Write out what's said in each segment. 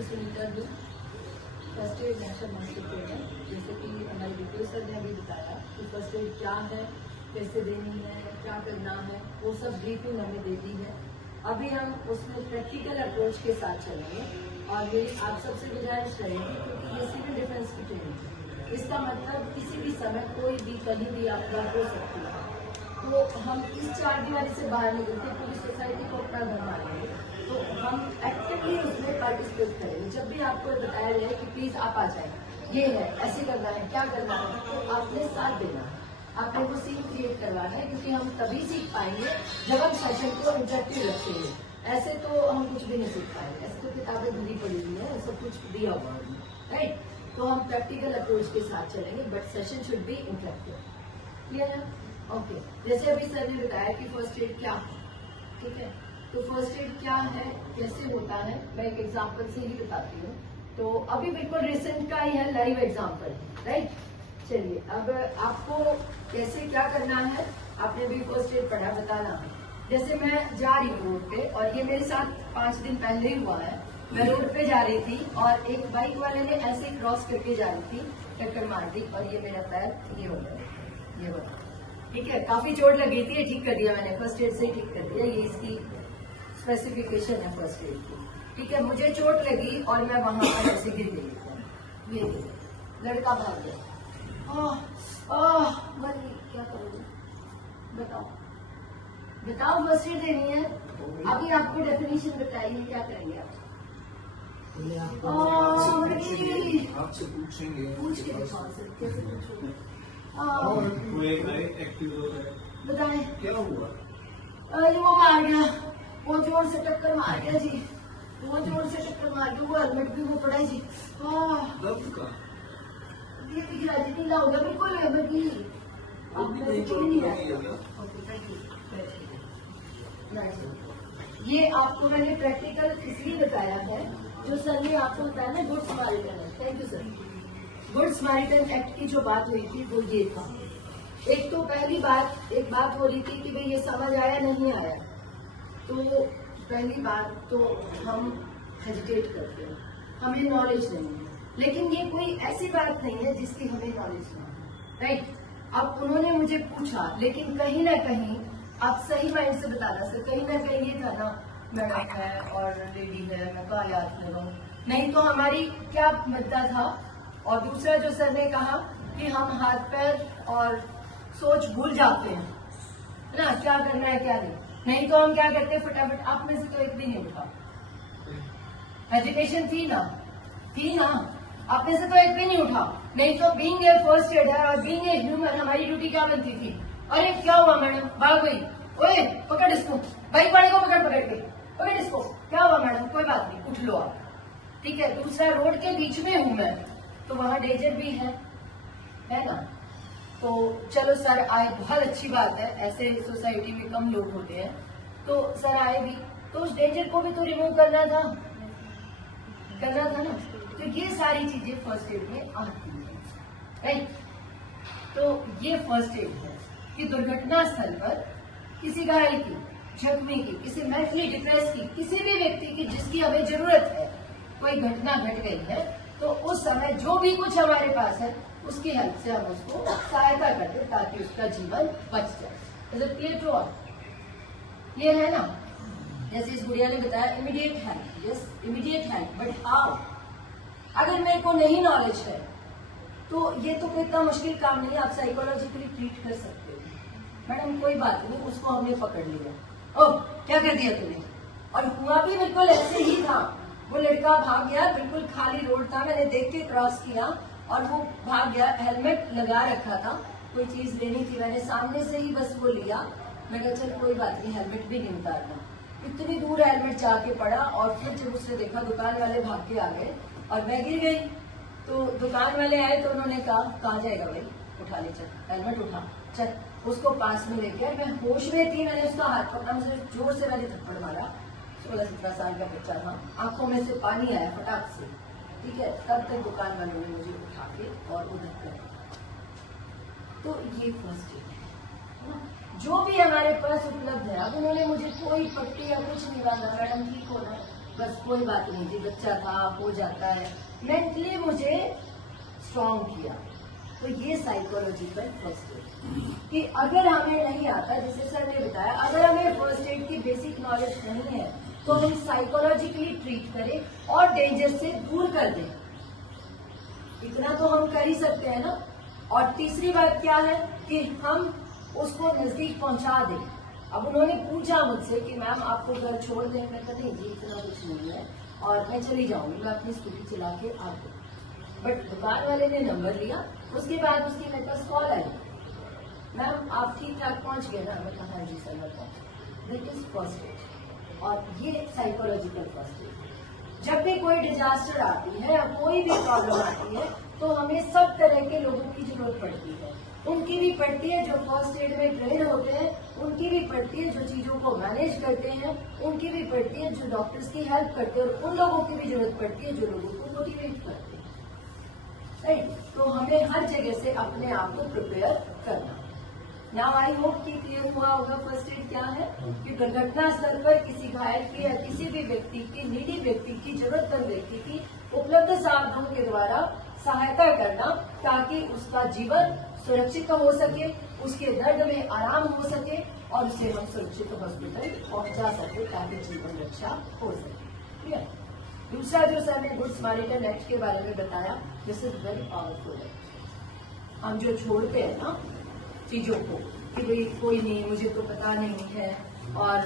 Doctor Sunita ji, first aid national hospital है। जैसे कि हमारे डॉक्टर सर ने अभी बताया कि फर्स्ट एड क्या है, कैसे देनी है, क्या करना है, वो सब ब्रीफिंग हमें दे दी है। अभी हम उसमें प्रैक्टिकल अप्रोच के साथ चलेंगे और मेरी आप सबसे गुजारिश रहेगी क्योंकि ये सिविल डिफेंस की ट्रेनिंग है। इसका मतलब किसी भी समय कोई भी कहीं भी आपदा हो सकती है। तो हम इस 4 दीवारी से बाहर निकलते पूरी सोसाइटी को अपना घर मानेंगे, तो हम एक्टिवली उसमें पार्टिसिपेट करेंगे। जब भी आपको बताया जाए कि प्लीज आप आ जाए, ये है, ऐसे करना है, क्या करना है, तो आपने साथ देना है, आपने वो सीन क्रिएट करवाना है, क्योंकि हम तभी सीख पाएंगे जब हम सेशन को इंटरेक्टिव रखेंगे। ऐसे तो हम कुछ भी नहीं सीख पाएंगे, ऐसे तो किताबें भरी पड़ी हुई है, सब कुछ दिया हुआ है, राइट। तो हम प्रैक्टिकल अप्रोच के साथ चलेंगे, but session should be interactive. Clear है? ओके। जैसे अभी सर ने बताया कि फर्स्ट एड क्या है, ठीक है। तो फर्स्ट एड क्या है, कैसे होता है, मैं एक एग्जांपल से ही बताती हूँ। तो अभी बिल्कुल रिसेंट का ही है, लाइव एग्जांपल, राइट। चलिए, अब आपको कैसे क्या करना है, आपने भी फर्स्ट एड पढ़ा, बताना है। जैसे मैं जा रही हूँ रोड पे, और ये मेरे साथ 5 दिन पहले ही हुआ है। मैं रोड पे जा रही थी और एक बाइक वाले ने ऐसे क्रॉस करके जा रही थी, टक्कर मार दी और ये मेरा पैर ये हो गया, ये बता, ठीक है। काफी चोट लगी थी, ये ठीक कर दिया मैंने, फर्स्ट एड से ही ठीक कर दिया। ये इसकी स्पेसिफिकेशन है फर्स्ट एड की, ठीक है। मुझे चोट लगी और मैं वहां पर ऐसे गिर गई, ये लड़का भाग गया, मरी, क्या करोगे बताओ, बताओ। फर्स्ट एड देनी है, अभी आपको डेफिनेशन बताइए, क्या करेंगे आप? आपसे पूछेंगे, पूछ के दिखाओ सर, कैसे पूछोगे? बताएं क्या हुआ? अरे वो मार गया, वो जोर से टक्कर मार गया जी, वो जोर से टक्कर मार गया, वो हेलमेट भी वो पड़ा है जी। दर्द का ये दिख रहा जी, ढीला हो गया बिल्कुल हेलमेट भी। ये आपको मैंने प्रैक्टिकल इसलिए बताया है, जो सर ने आपको बताया ना, गुड स्मारिटन है। Thank you sir. Good Samaritan act की जो बात हुई थी वो ये था। एक तो पहली बात, एक बात हो रही थी कि भाई ये समझ आया नहीं आया, तो पहली बात तो हम हेजिटेट करते हैं, हमें नॉलेज नहीं है। लेकिन ये कोई ऐसी बात नहीं है जिसकी हमें नॉलेज नहीं है, राइट। अब उन्होंने मुझे पूछा, लेकिन कहीं ना कहीं आप सही माइंड से बताना सर, कहीं ना कहीं ये था ना, मैडम है और लेडी है, मैं कहा याद करूँ, नहीं तो हमारी क्या मुद्दा था। और दूसरा जो सर ने कहा कि हम हाथ पैर और सोच भूल जाते हैं, है ना, क्या करना है क्या नहीं तो हम क्या करते हैं फटाफट। आप में से तो एक भी नहीं उठा, एजुकेशन थी ना, आप में से तो एक भी नहीं उठा। नहीं तो बीइंग ए फर्स्ट एडर और बीइंग ए ह्यूमन हमारी ड्यूटी क्या बनती थी? अरे क्या हुआ मैडम, भाग गई, ओए पकड़ इसको, बाइक वाले को पकड़ के, पकड़ इसको, क्या हुआ मैडम, कोई बात नहीं, उठ लो आप, ठीक है। दूसरा, रोड के बीच में हूं मैं, तो वहां डेंजर भी है ना। तो चलो सर आए, बहुत अच्छी बात है, ऐसे सोसाइटी में कम लोग होते हैं, तो सर आए भी, तो उस डेंजर को भी तो रिमूव करना था ना। तो ये सारी चीजें फर्स्ट एड में आती है, राइट। तो ये फर्स्ट एड है कि दुर्घटना स्थल पर किसी घायल की, जख्मी की, किसी मेंटली डिप्रेस की, किसी भी व्यक्ति की जिसकी हमें जरूरत है, कोई घटना घट गई है, तो उस समय जो भी कुछ हमारे पास है उसकी हेल्प से हम उसको सहायता करते ताकि उसका जीवन बच जाए। Is it clear to all? Clear है ना? जैसे इस गुड़िया ने बताया immediate help, yes immediate help, but how? अगर मेरे को नहीं नॉलेज है तो ये तो कोई इतना मुश्किल काम नहीं है, आप साइकोलॉजिकली ट्रीट कर सकते हो। मैडम कोई बात नहीं, उसको हमने पकड़ लिया, ओह क्या कर दिया तूने, और हुआ भी बिल्कुल ऐसे ही था। वो लड़का भाग गया, बिल्कुल खाली रोड था, मैंने देख के क्रॉस किया और वो भाग गया। हेलमेट लगा रखा था, कोई चीज लेनी थी, मैंने सामने से ही बस वो लिया, मैं कहा चल कोई बात नहीं, हेलमेट भी नहीं उतारना। इतनी दूर हेलमेट जाके पड़ा, और फिर जब उसने देखा दुकान वाले भाग के आ गए और मैं गिर गई, तो दुकान वाले आए तो उन्होंने कहा कहाँ जाएगा भाई, उठा ले चल, हेलमेट उठा चल। उसको पास में लेके आए, मैं होश में थी, मैंने उसका हाथ पकड़ा, मुझे जोर से मैंने थप्पड़ मारा। 16-17 साल का बच्चा था, आंखों में से पानी आया फटाक से, ठीक है। तब तक दुकान वालों ने मुझे उठा के और उधर कर, तो ये फर्स्ट एड है ना, जो भी हमारे पास उपलब्ध है। अब उन्होंने मुझे कोई पट्टी या कुछ नहीं बांधा, मैडम ठीक हो रहा है, बस कोई बात नहीं जी, बच्चा था, हो जाता है। मेंटली मुझे स्ट्रॉन्ग किया। तो ये साइकोलॉजिकल फर्स्ट एड कि अगर हमें नहीं आता, जैसे सर ने बताया, अगर हमें फर्स्ट एड की बेसिक नॉलेज नहीं है तो हम साइकोलॉजिकली ट्रीट करें और डेंजर से दूर कर दें। इतना तो हम कर ही सकते हैं ना। और तीसरी बात क्या है कि हम उसको नजदीक पहुंचा दें। अब उन्होंने पूछा मुझसे कि मैम आपको घर छोड़ दें, मैं कहा नहीं जी इतना कुछ नहीं है और मैं चली जाऊंगी, मैं अपनी स्कूटी चला के आ गई। बट दुकान वाले ने नंबर लिया, उसके बाद उसकी मेरे पास कॉल आई, मैम आप ठीक ठाक पहुंच गए ना? मैं कहा हाँ जी सर मैं पहुंच। दिट इज फर्स्ट एड और ये साइकोलॉजिकल फर्स्ट एड। जब भी कोई डिजास्टर आती है या कोई भी प्रॉब्लम आती है तो हमें सब तरह के लोगों की जरूरत पड़ती है। उनकी भी पड़ती है जो फर्स्ट एड में ट्रेन होते हैं, उनकी भी पड़ती है जो चीजों को मैनेज करते हैं, उनकी भी पड़ती है जो डॉक्टर्स की हेल्प करते हैं, और उन लोगों की भी जरूरत पड़ती है जो लोगों को मोटिवेट करते हैं। राइट? तो हमें हर जगह से अपने आप को प्रिपेयर करना। नाउ आई होप कि क्लियर हुआ होगा फर्स्ट एड क्या है, कि दुर्घटना स्थल पर किसी घायल की या किसी भी व्यक्ति की, नीडी व्यक्ति की, जरूरतमंद व्यक्ति की उपलब्ध साधनों के द्वारा सहायता करना ताकि उसका जीवन सुरक्षित हो सके, उसके दर्द में आराम हो सके और उसे हम सुरक्षित हॉस्पिटल पहुंचा सके ताकि जीवन रक्षा हो सके। क्लियर? दूसरा जो सर ने गुड स्मैरिटन एक्ट के बारे में बताया, this is very powerful act. हम जो छोड़ते हैं ना चीजों को कि भाई कोई नहीं, मुझे तो पता नहीं है और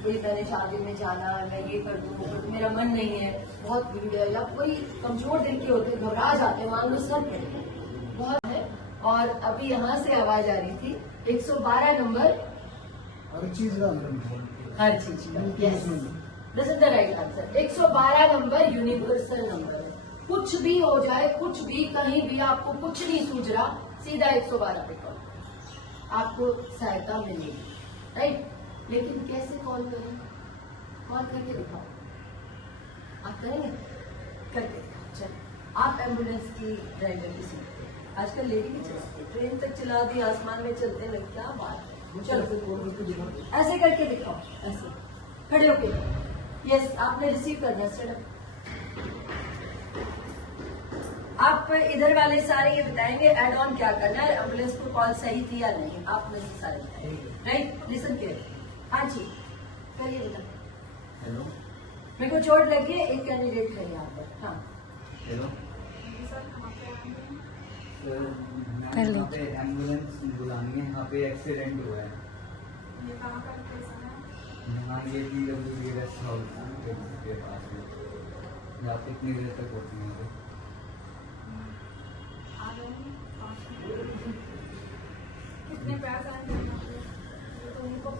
भाई मैंने शादी में जाना, मैं ये कर दूँ, मेरा मन नहीं है, बहुत भीड़ है, या कोई कमजोर दिल के होते घबरा जाते, मान लो सर पे बहुत है। और अभी यहाँ से आवाज आ रही थी 112 नंबर हर चीज का हर चीज का, yes this is the right answer. 112 number universal number है। कुछ भी हो जाए, कुछ भी, कहीं भी आपको कुछ नहीं सूझ रहा, सीधा 112 पे कॉल, आपको सहायता मिलेगी। राइट? लेकिन कैसे कॉल करें? कॉल करके दिखाओ। आप करेंगे? करके दिखाओ। चलो, आप एम्बुलेंस की ड्राइवर की सीट पे, आजकल लेडी भी चलाती है, ट्रेन तक चला दी, आसमान में चलते लग, क्या बात है। चलो ऐसे करके दिखाओ, ऐसे खड़े होके। यस, आपने रिसीव करना है। आप इधर वाले सारे ये बताएंगे एड ऑन क्या करना है, एम्बुलेंस को कॉल सही थी या नहीं, आप में से सारे बताएंगे। राइट? Listen care. हाँ जी करिए बेटा। हेलो, मेरे को चोट लगी है, एक कैंडिडेट है यहाँ पर। हाँ हेलो सर, यहाँ पे एम्बुलेंस बुलानी है, यहाँ पे एक्सीडेंट हुआ है। ये कहाँ का लोकेशन है? यहाँ ये PWD रेस्ट हाउस है के पास में। आप कितनी देर तक पहुँचेंगे? आ रहे हैं 5 मिनट। कितने पैसे आएंगे यहाँ पे? ये तो उनको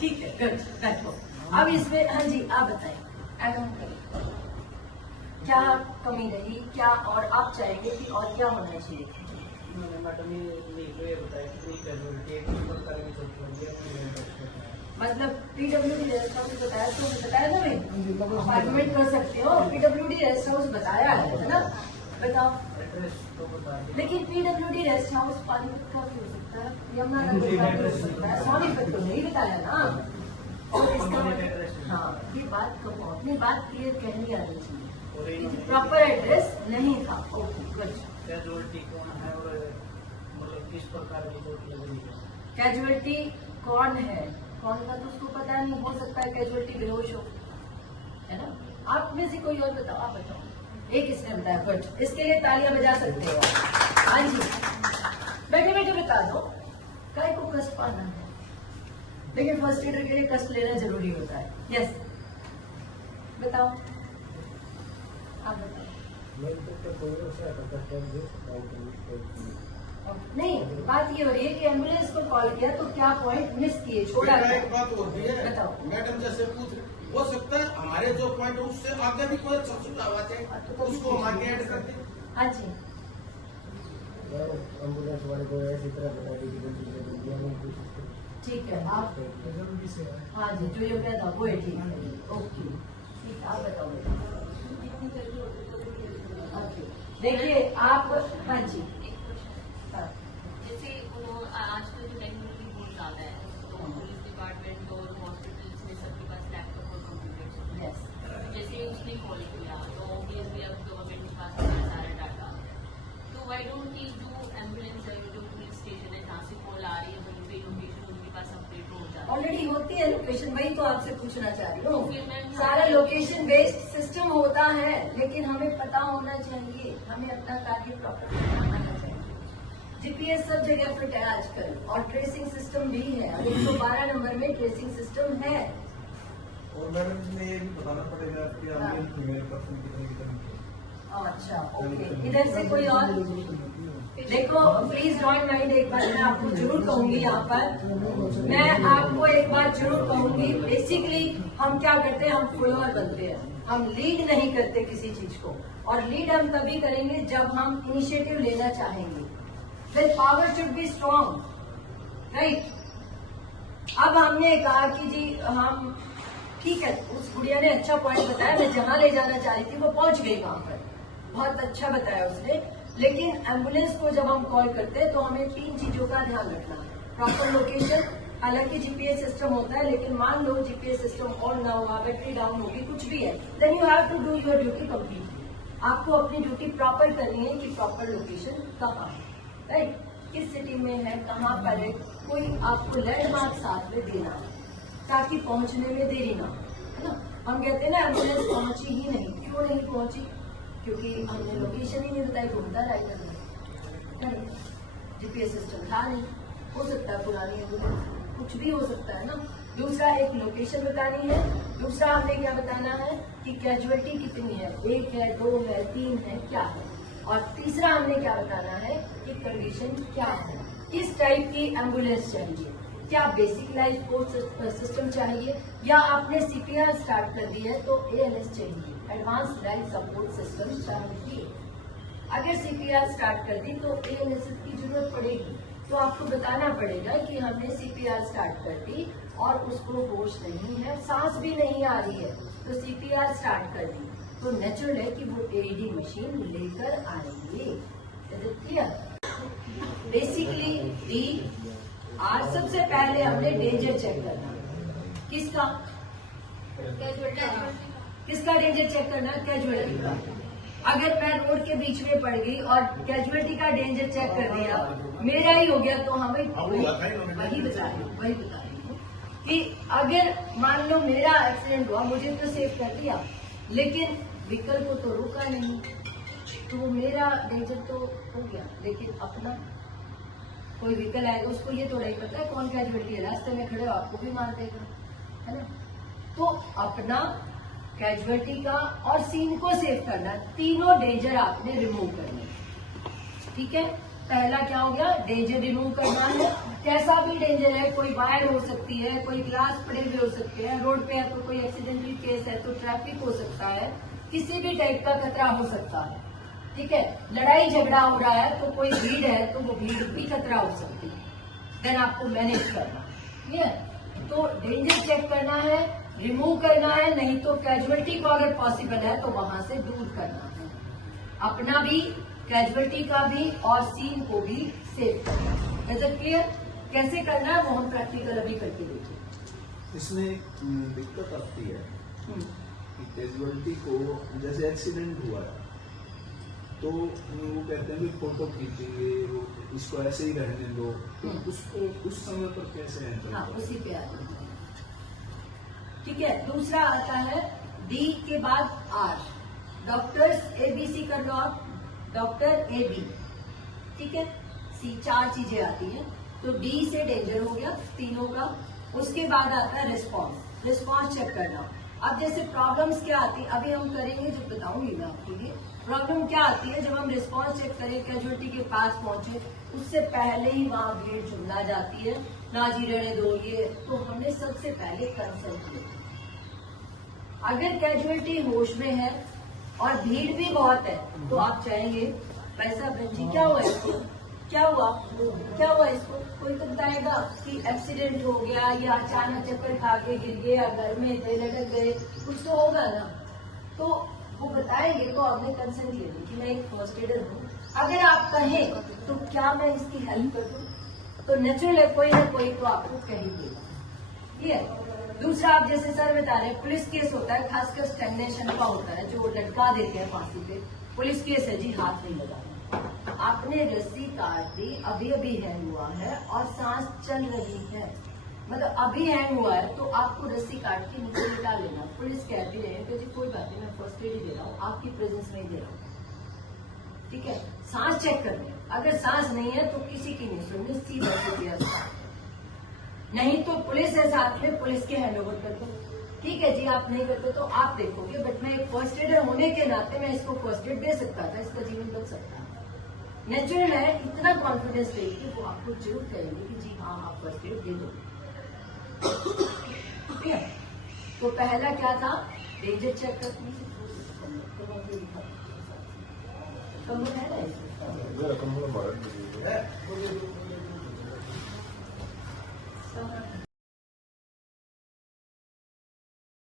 ठीक है, गुड, बैठो। अब इसमें हाँ जी आप बताएं, एड ऑन करें क्या कमी रही, क्या और आप चाहेंगे कि और क्या होना चाहिए? मैडम ये बताया कि कोई कैजुअलिटी एक नंबर का भी चलती मतलब PWD रेस्ट हाउस बताया, तो बताया ना भाई, अपार्टमेंट कर सकते हो, PWD रेस्ट हाउस बताया है ना? बताओ। एड्रेस तो बता दिया। लेकिन PWD रेस्ट हाउस पानीपत का भी हो सकता है, यमुनानगर का भी हो सकता है, सोनीपत तो नहीं बताया ना। तो इसका मतलब हाँ, ये बात को अपनी बात क्लियर कहनी आनी चाहिए, प्रॉपर एड्रेस नहीं था। Okay good. कैजुअलिटी कौन है और मतलब किस प्रकार की चोट लग रही है? कैजुअलिटी कौन है, कौन का तो उसको पता नहीं, हो सकता है कैजुअलिटी बेहोश हो, है ना? आप में से कोई और बताओ, आप बताओ। एक इसने बताया, गुड, इसके लिए तालियां बजा सकते हो। हाँ जी बैठे बैठे बता दो, काय को कष्ट पाना है, लेकिन फर्स्ट एडर के लिए कष्ट लेना जरूरी होता है। यस बताओ, आप बताओ। नहीं, बात ये हो रही है कि एम्बुलेंस को कॉल किया तो क्या पॉइंट मिस किए, छोड़ा बेटा, क्या? एक बात होती है बताओ। मैडम जैसे पूछ, हो सकता है हमारे जो पॉइंट है उससे आगे भी कोई अच्छा सुझाव आ जाए, उसको हम आगे ऐड कर दें। हाँ जी एम्बुलेंस वाले को ऐसी तरह बता दी। ठीक है, आप हाँ जी जो ये कहता वो है, ठीक है, ओके ठीक है, आप बताओ बेटा। ओके देखिए आप, हाँ जी हाँ। जैसे आजकल जो टेक्नोलॉजी बहुत ज्यादा है, तो पुलिस डिपार्टमेंट और हॉस्पिटल्स में सबके पास होती है लोकेशन, वही तो आपसे पूछना चाह रही हूँ। सारा लोकेशन बेस्ड सिस्टम होता है, लेकिन हमें पता होना चाहिए, हमें अपना कार्य प्रॉपर करना चाहिए। जीपीएस सब जगह फिट है आजकल, और ट्रेसिंग सिस्टम भी है। अब 112 नंबर में ट्रेसिंग सिस्टम है। और मैडम इसमें ये भी बताना पड़ेगा कि आपने फीमेल पर्सन कितनी अच्छा, ओके। इधर से कोई और? देखो प्लीज डोंट माइंड, एक बात मैं आपको जरूर कहूंगी यहाँ पर, मैं आपको एक बात जरूर कहूंगी। बेसिकली हम क्या करते हैं, हम फॉलोअर बनते हैं, हम लीड नहीं करते किसी चीज को। और लीड हम तभी करेंगे जब हम इनिशिएटिव लेना चाहेंगे। फिर power should be strong, right. अब हमने कहा कि जी हम, ठीक है, उस गुड़िया ने अच्छा पॉइंट बताया, मैं जहां ले जाना चाह रही थी वो पहुंच गई वहां पर, बहुत अच्छा बताया उसने। लेकिन एम्बुलेंस को जब हम कॉल करते हैं तो हमें 3 चीजों का ध्यान रखना है। प्रॉपर लोकेशन, हालांकि जीपीएस सिस्टम होता है, लेकिन मान लो जीपीएस सिस्टम ऑन ना हुआ, बैटरी डाउन होगी, कुछ भी है, then you have to do your duty completely. आपको अपनी ड्यूटी प्रॉपर करनी है कि प्रॉपर लोकेशन कहाँ है, राइट, किस सिटी में है, कहाँ पर है, कोई आपको लैंडमार्क साथ में देना है ताकि पहुंचने में देरी ना हो, है ना। हम कहते हैं ना एम्बुलेंस पहुंची ही नहीं, क्यों नहीं पहुंची? क्योंकि हमने लोकेशन ही नहीं बताई, घूमता रहा, जीपीएस सिस्टम था नहीं। हो सकता है पुरानी एम्बुलेंस, कुछ भी हो सकता है ना। दूसरा, एक लोकेशन बतानी है। दूसरा हमने क्या बताना है कि कैजुअलिटी कितनी है, 1 है, 2 है, 3 है, क्या है। और तीसरा हमने क्या बताना है कि कंडीशन क्या है, किस टाइप की एम्बुलेंस चाहिए, क्या बेसिक लाइफ सपोर्ट सिस्टम चाहिए, या आपने सीपीआर स्टार्ट कर दी है तो एएलएस चाहिए, एडवांस लाइफ सपोर्ट सिस्टम चाहिए। अगर सीपीआर स्टार्ट कर दी तो एएलएस की जरूरत पड़ेगी, तो आपको बताना पड़ेगा कि हमने सीपीआर स्टार्ट कर दी और उसको होश नहीं है, सांस भी नहीं आ रही है, तो सीपीआर स्टार्ट कर दी, तो नेचुरल है कि वो एईडी मशीन लेकर आएंगे। Is it clear? Basically D आज सबसे पहले हमने डेंजर चेक करना। किसका? किसका डेंजर चेक करना? कैजुअलिटी का। अगर मैं रोड के बीच में पड़ गई और कैजुअलिटी का डेंजर चेक कर दिया, मेरा ही हो गया, तो हमें वही बता रही हूँ कि अगर मान लो मेरा एक्सीडेंट हुआ, मुझे तो सेव कर दिया, लेकिन व्हीकल को तो रोका नहीं, तो मेरा डेंजर तो हो गया, लेकिन अपना कोई व्हीकल आएगा, उसको ये थोड़ा ही पता है कौन कैजुअलिटी है, रास्ते में खड़े हो आपको भी मार देगा, है ना। तो अपना, कैजुअलिटी का और सीन को सेव करना, तीनों डेंजर आपने रिमूव करने। ठीक है, पहला क्या हो गया? डेंजर रिमूव करना है। कैसा भी डेंजर है, कोई वायर हो सकती है, कोई ग्लास पड़े हुए हो सकते हैं, रोड पे है तो कोई एक्सीडेंटल केस है, तो ट्रैफिक हो सकता है, किसी भी टाइप का खतरा हो सकता है। ठीक है, लड़ाई झगड़ा हो रहा है तो कोई भीड़ है तो वो भीड़ भी खतरा हो सकती है, देन आपको मैनेज करना है। तो डेंजर चेक करना है, रिमूव करना है, नहीं तो कैजुअलिटी को अगर पॉसिबल है तो वहां से दूर करना है, अपना भी, कैजुअलिटी का भी और सीन को भी सेव करना है। Is it clear? कैसे करना है वो हम प्रैक्टिकल अभी करके देखिए। इसमें एक दिक्कत आती है कि कैजुअलिटी को, जैसे एक्सीडेंट हुआ है तो वो कहते हैं कि फोटो खींचेंगे, वो इसको ऐसे ही रहने दो, तो उसको उस समय पर कैसे हैंडल? हाँ, उसी पे आते हैं। ठीक है, दूसरा आता है डी के बाद आर, डॉक्टर्स एबीसी कर लो आप, डॉक्टर एबी, ठीक है, सी, 4 चीजें आती हैं। तो डी से डेंजर हो गया तीनों का। उसके बाद आता है रिस्पॉन्स, रिस्पॉन्स चेक करना। अब जैसे प्रॉब्लम्स क्या आती है अभी हम करेंगे, जब बताऊंगी मैं आपको ये प्रॉब्लम क्या आती है। जब हम रिस्पॉन्स चेक करें, कैजुअलिटी के पास पहुंचे, उससे पहले ही वहां भीड़ जुमला जाती है, ना जी रहने दो ये, तो हमने सबसे पहले कंसल्ट किया। अगर कैजुअलिटी होश में है और भीड़ भी बहुत है तो आप चाहेंगे भाई साहब जी क्या हुआ इसको, क्या हुआ, क्या हुआ इसको, कोई तो बताएगा कि एक्सीडेंट हो गया या अचानक चक्कर खा के गिर गए या घर में थे लटक गए, कुछ तो होगा ना, तो वो बताएंगे। तो आपने कंसर्न ले ली कि मैं एक फर्स्ट एडर हूँ, अगर आप कहें तो क्या मैं इसकी हेल्प कर दूं, तो नेचुरल है कोई ना कोई तो आपको कह ही देगा। ये दूसरा, आप जैसे सर बता रहे हैं पुलिस केस होता है, खासकर स्टैग्नेशन का होता है, जो लटका देते हैं फांसी पे, पुलिस केस है जी, हाथ नहीं लगा, आपने रस्सी काट दी, अभी अभी हैंग हुआ है और सांस चल रही है, मतलब अभी हैंग हुआ है तो आपको रस्सी काट के नीचे लिटा लेना। पुलिस कहती रहे कि जी कोई बात नहीं, मैं फर्स्ट एड ही दे रहा हूँ, आपकी प्रेजेंस में ही दे रहा हूँ, ठीक है। सांस चेक करनी, अगर सांस नहीं है तो किसी की नहीं सुननी, सीधा सीधी अस्पताल, नहीं तो पुलिस है साथ में, पुलिस के हैंड ओवर कर दो। ठीक है जी, आप नहीं करते तो आप देखोगे, बट मैं एक फर्स्ट एडर होने के नाते मैं इसको फर्स्ट एड दे सकता था, इसका जीवन बच सकता है। नेचुरल है, इतना कॉन्फिडेंस लेके वो आपको जरूर कहेंगे कि जी हाँ आप फर्स्ट एड दे दो। ठीक है, तो पहला क्या था, डेंजर चेक करनी, कमर है ना इसमें? है।